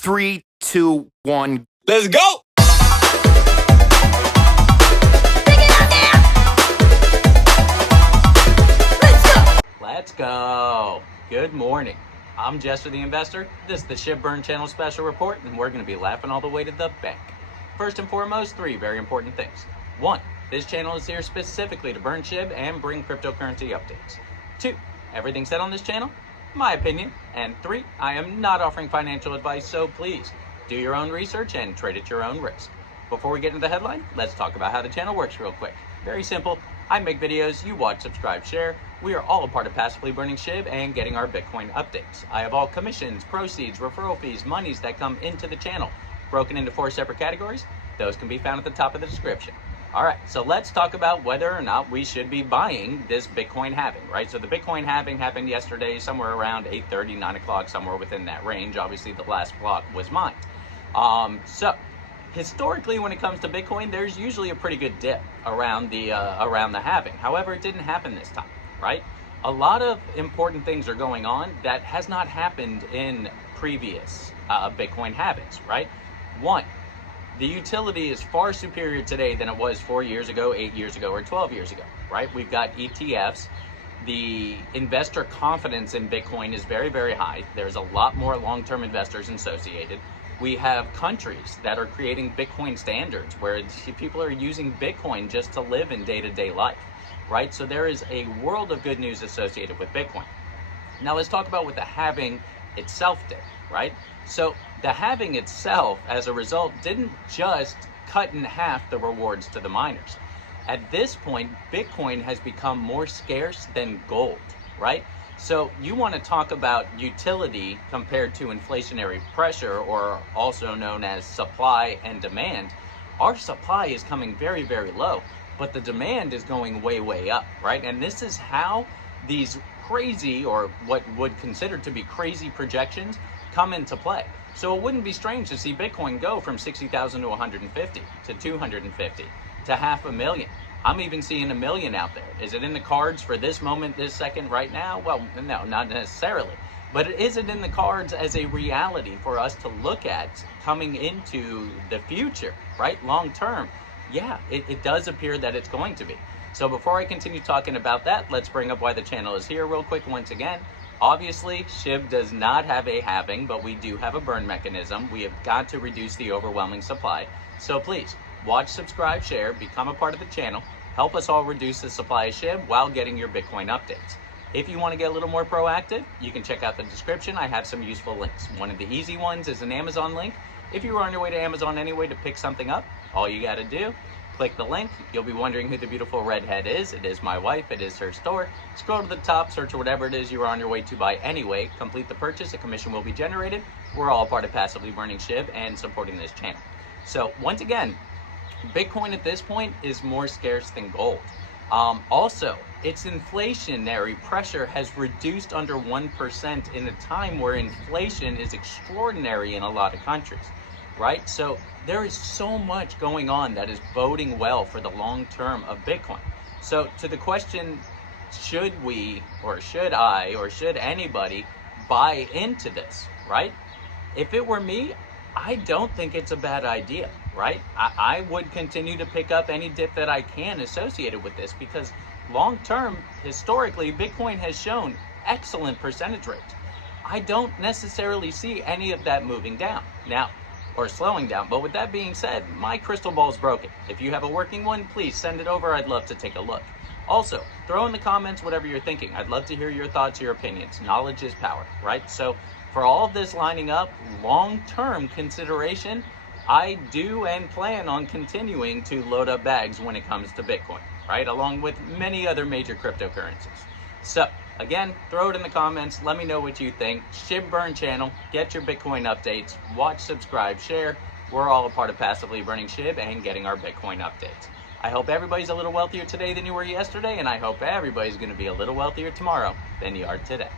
3, 2, 1. Let's go! Let's go! Good morning. I'm Jester the Investor. This is the Shib Burn Channel Special Report, and we're going to be laughing all the way to the bank. First and foremost, 3 very important things. 1, this channel is here specifically to burn Shib and bring cryptocurrency updates. 2, everything said on this channel, my opinion. And 3, I am not offering financial advice, so please do your own research and trade at your own risk. Before we get into the headline, let's talk about how the channel works real quick. Very simple. I make videos, you watch, subscribe, share. We are all a part of passively burning Shib and getting our Bitcoin updates. I have all commissions, proceeds, referral fees, monies that come into the channel, broken into 4 separate categories. Those can be found at the top of the description. All right, so let's talk about whether or not we should be buying this Bitcoin halving, right? So the Bitcoin halving happened yesterday, somewhere around 8:30, 9 o'clock, somewhere within that range. Obviously, the last block was mined. So historically, when it comes to Bitcoin, there's usually a pretty good dip around the halving. However, it didn't happen this time, right? A lot of important things are going on that has not happened in previous Bitcoin halvings, right? 1, the utility is far superior today than it was 4 years ago, 8 years ago, or 12 years ago, right? We've got ETFs. The investor confidence in Bitcoin is very, very high. There's a lot more long-term investors associated. We have countries that are creating Bitcoin standards where people are using Bitcoin just to live in day-to-day life, right? So there is a world of good news associated with Bitcoin. Now let's talk about what the halving itself did, right? So the halving itself, as a result, didn't just cut in half the rewards to the miners. At this point, Bitcoin has become more scarce than gold, right? So you want to talk about utility compared to inflationary pressure, or also known as supply and demand. Our supply is coming very, very low, but the demand is going way, way up, right? And this is how these crazy, or what would consider to be crazy projections, come into play. So it wouldn't be strange to see Bitcoin go from 60,000 to 150 to 250 to 500,000. I'm even seeing 1 million out there. Is it in the cards for this moment, this second, right now? Well, no, not necessarily. But is it in the cards as a reality for us to look at coming into the future, right? Long term, yeah, it does appear that it's going to be. So before I continue talking about that, let's bring up why the channel is here real quick once again. Obviously, Shib does not have a halving, but we do have a burn mechanism. We have got to reduce the overwhelming supply. So please, watch, subscribe, share, become a part of the channel. Help us all reduce the supply of Shib while getting your Bitcoin updates. If you want to get a little more proactive, you can check out the description. I have some useful links. One of the easy ones is an Amazon link. If you are on your way to Amazon anyway to pick something up, all you got to do, click the link. You'll be wondering who the beautiful redhead is. It is my wife. It is her store. Scroll to the top, search whatever it is you are on your way to buy anyway. Complete the purchase. A commission will be generated. We're all part of passively burning Shib and supporting this channel. So once again, Bitcoin at this point is more scarce than gold. Also, its inflationary pressure has reduced under 1% in a time where inflation is extraordinary in a lot of countries, right? So there is so much going on that is boding well for the long term of Bitcoin. So to the question, should we, or should I, or should anybody buy into this, right? If it were me, I don't think it's a bad idea, right? I would continue to pick up any dip that I can associated with this, because long term, historically, Bitcoin has shown excellent percentage rates. I don't necessarily see any of that moving down now, or slowing down. But with that being said, my crystal ball is broken. If you have a working one, please send it over. I'd love to take a look. Also, throw in the comments whatever you're thinking. I'd love to hear your thoughts, your opinions. Knowledge is power, right? So for all of this lining up, long-term consideration, I do and plan on continuing to load up bags when it comes to Bitcoin, right? Along with many other major cryptocurrencies. So again, throw it in the comments. Let me know what you think. Shib Burn channel, get your Bitcoin updates, watch, subscribe, share. We're all a part of passively burning Shib and getting our Bitcoin updates. I hope everybody's a little wealthier today than you were yesterday, and I hope everybody's going to be a little wealthier tomorrow than you are today.